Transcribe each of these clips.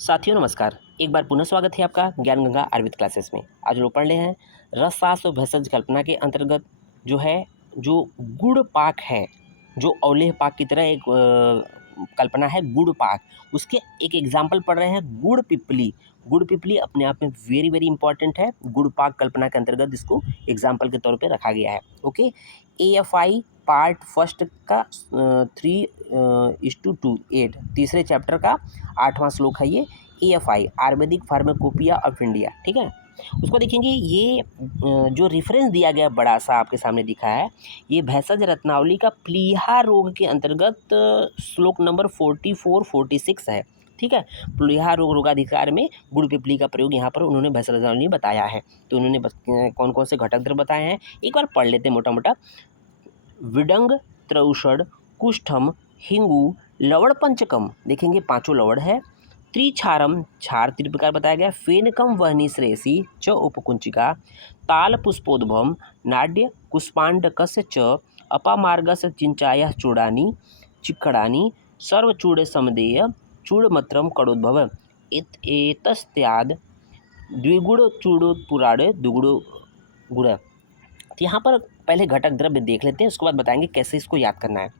साथियों नमस्कार। एक बार पुनः स्वागत है आपका ज्ञान गंगा आयुर्वेद क्लासेस में। आज लोग पढ़ रहे हैं रसशास्त्र और भेषज कल्पना के अंतर्गत जो है जो गुड़ पाक है, जो अवलेह पाक की तरह एक कल्पना है गुड़ पाक। उसके एक एग्जाम्पल पढ़ रहे हैं गुड़ पिपली। गुड़ पिपली अपने आप में वेरी वेरी इंपॉर्टेंट है। गुड़ पाक कल्पना के अंतर्गत इसको एग्जाम्पल के तौर पे रखा गया है। ओके, AFI पार्ट फर्स्ट का 3:2:8 तीसरे चैप्टर का 8वां श्लोक है ये। AFI Ayurvedic pharmacopoeia of India, ठीक है। उसको देखेंगे ये जो रेफरेंस दिया गया बड़ा सा आपके सामने दिखा है, ये भेषज रत्नावली का प्लीहा रोग के अंतर्गत श्लोक नंबर 44-46 है, ठीक है। प्लीहा रोग रोगाधिकार में गुड़ पिपली का प्रयोग यहाँ पर उन्होंने भेषज रत्नावली में बताया है। तो उन्होंने कौन कौन से घटक द्रव्य बताए हैं एक बार पढ़ लेते हैं मोटा मोटा। विडंग, त्रौषड, कुष्ठम, हिंगू, लवण पंचकम, देखेंगे पांचों लवण है। त्रिक्षारम, क्षार 3 प्रकार बताया गया। फेनकम वहनी श्रेयसी च उपकुंचिका, ताल पुष्पोद्भवम, नाड्य कुष्पांडकस्य च, अपामार्गस्य चिंचाया चूड़ानी चिक्कड़ानी, सर्वचूड़ समदेय चूड़मत्रम कड़ोद्भव, एतस्त्याद द्विगुण चूड़ोत्पुराण दुगुण गुण। तो यहाँ पर पहले घटक द्रव्य देख लेते हैं, उसके बाद बताएंगे कैसे इसको याद करना है।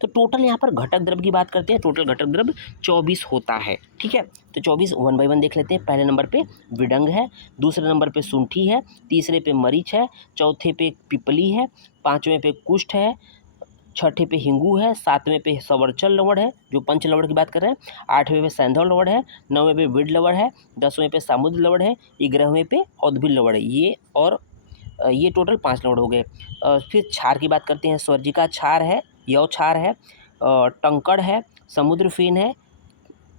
तो टोटल यहाँ पर घटक द्रव्य की बात करते हैं। टोटल घटक द्रव्य 24 होता है, ठीक है। तो 24 1 बाय 1 देख लेते हैं। पहले नंबर पे विडंग है, दूसरे नंबर पे शुंठी है, तीसरे पे मरीच है, चौथे पे पिपली है, पाँचवें पे कुष्ठ है, छठे पे हिंगू है, सातवें पे सवर्चल लवण है जो पंच लवण की बात कर रहे हैं, आठवें पे सैंधव लवण है, नौवें पे विड लवण है, 10वें पे सामुद्र लवण है, 11वें पे औद्भिद लवण है। ये टोटल 5 लवण हो गए। फिर क्षार की बात करते हैं। स्वर्जिका क्षार है, यव क्षार है, टंकड़ है, समुद्र फेन है,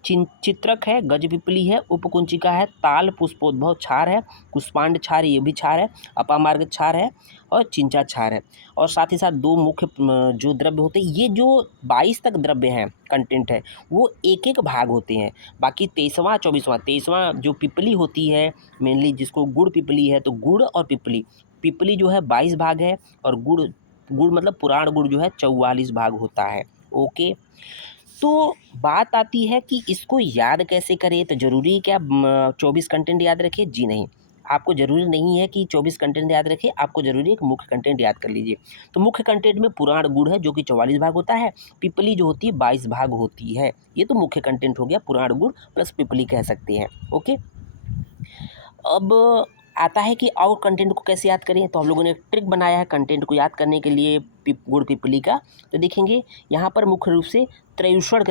चित्रक है, गज पिपली है, उपकुंचिका है, ताल पुष्पोद्भव क्षार है, कुष्पांड क्षार ये भी क्षार है, अपामार्ग क्षार है और चिंचा क्षार है। और साथ ही साथ 2 मुख्य जो द्रव्य होते हैं, ये जो 22 तक द्रव्य हैं कंटेंट है वो एक एक भाग होते हैं। बाकी 23वां 23वां जो पिपली होती है मेनली, जिसको गुड़ पिपली है, तो गुड़ और पिपली जो है 22 भाग है और गुड़ मतलब पुराण गुड़ जो है 44 भाग होता है। ओके, तो बात आती है कि इसको याद कैसे करें। तो ज़रूरी है क्या 24 कंटेंट याद रखें? जी नहीं, आपको ज़रूरी नहीं है कि 24 कंटेंट याद रखें, आपको ज़रूरी है कि मुख्य कंटेंट याद कर लीजिए। तो मुख्य कंटेंट में पुराण गुड़ है जो कि 44 भाग होता है, पिपली जो होती है 22 भाग होती है। ये तो मुख्य कंटेंट हो गया, पुराण गुड़ प्लस पिपली कह सकते हैं। ओके, अब आता है कि और कंटेंट को कैसे याद करें। तो हम लोगों ने एक ट्रिक बनाया है कंटेंट को याद करने के लिए गुड़ पिपली का। तो देखेंगे यहाँ पर मुख्य रूप से त्रयुषण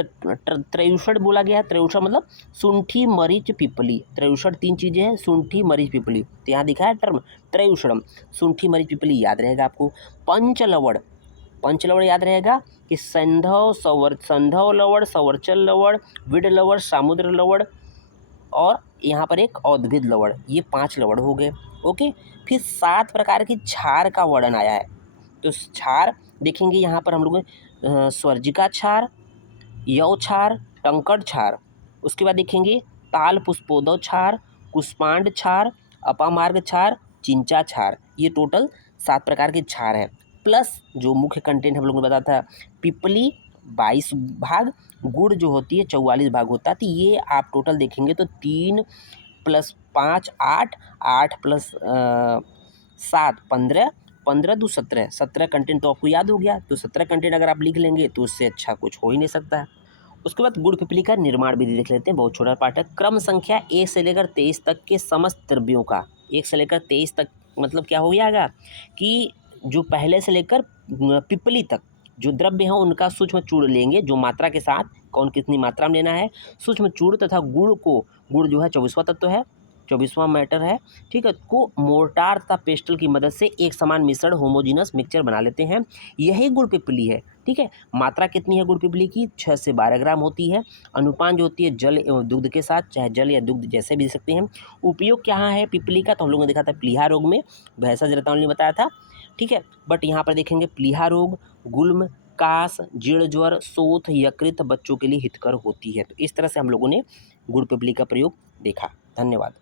बोला गया है। त्रयुषण मतलब शुंठी मरीच पिपली। त्रयुषण 3 चीज़ें हैं, शुंठी मरीच पिपली। तो यहाँ दिखा है टर्म त्रयुषणम, शुंठी मरीच पिपली याद रहेगा आपको। पंचलवण याद रहेगा कि संधव लवण, सवर्चल लवण, विड लवण, सामुद्र लवण और यहाँ पर एक औद्भिद लवण, ये 5 लवण हो गए। ओके, फिर 7 प्रकार की क्षार का वर्णन आया है। तो क्षार देखेंगे यहाँ पर हम लोग स्वर्जिका क्षार, यव क्षार, टंकड़ क्षार। उसके बाद देखेंगे ताल पुष्पोदव क्षार, कुष्पांड क्षार, अपामार्ग क्षार, चिंचा क्षार। ये टोटल 7 प्रकार के क्षार है। प्लस जो मुख्य कंटेंट हम लोगों ने बताया था, पिपली 22 भाग, गुड़ जो होती है 44 भाग होता है। तो ये आप टोटल देखेंगे तो 3 + 5 8, 8 + 7 15, 15 × 2 17, 17 कंटेंट तो आपको याद हो गया। तो 17 कंटेंट अगर आप लिख लेंगे तो उससे अच्छा कुछ हो ही नहीं सकता है। उसके बाद गुड़ पिपली का निर्माण विधि देख लेते हैं, बहुत छोटा पार्ट है। क्रम संख्या 1 से लेकर 23 तक के समस्त द्रव्यों का, 1 से लेकर 23 तक मतलब क्या हो जाएगा कि जो पहले से लेकर पिपली तक जो द्रव्य हैं उनका सूक्ष्म चूर्ण लेंगे, जो मात्रा के साथ कौन कितनी मात्रा में लेना है। सूक्ष्म चूर्ण तथा गुड़ जो है 24वां तत्व है, 24वां मैटर है, ठीक है, को मोर्टार तथा पेस्टल की मदद से एक समान मिश्रण होमोजीनस मिक्सचर बना लेते हैं। यही गुड़ पिपली है, ठीक है। मात्रा कितनी है गुड़ पिपली की? 6 से 12 ग्राम होती है। अनुपान जो होती है जल एवं दुग्ध के साथ, चाहे जल या दुग्ध जैसे भी दे सकते हैं। उपयोग क्या है पिपली का? तो हम लोगों ने देखा था प्लीहा रोग में, भेषज रत्नावली ने बताया था, ठीक है। बट यहाँ पर देखेंगे प्लीहा रोग, गुल्म, कास, जीर्ण ज्वर, शोथ, यकृत बच्चों के लिए हितकर होती है। तो इस तरह से हम लोगों ने गुड़ पिपली का प्रयोग देखा। धन्यवाद।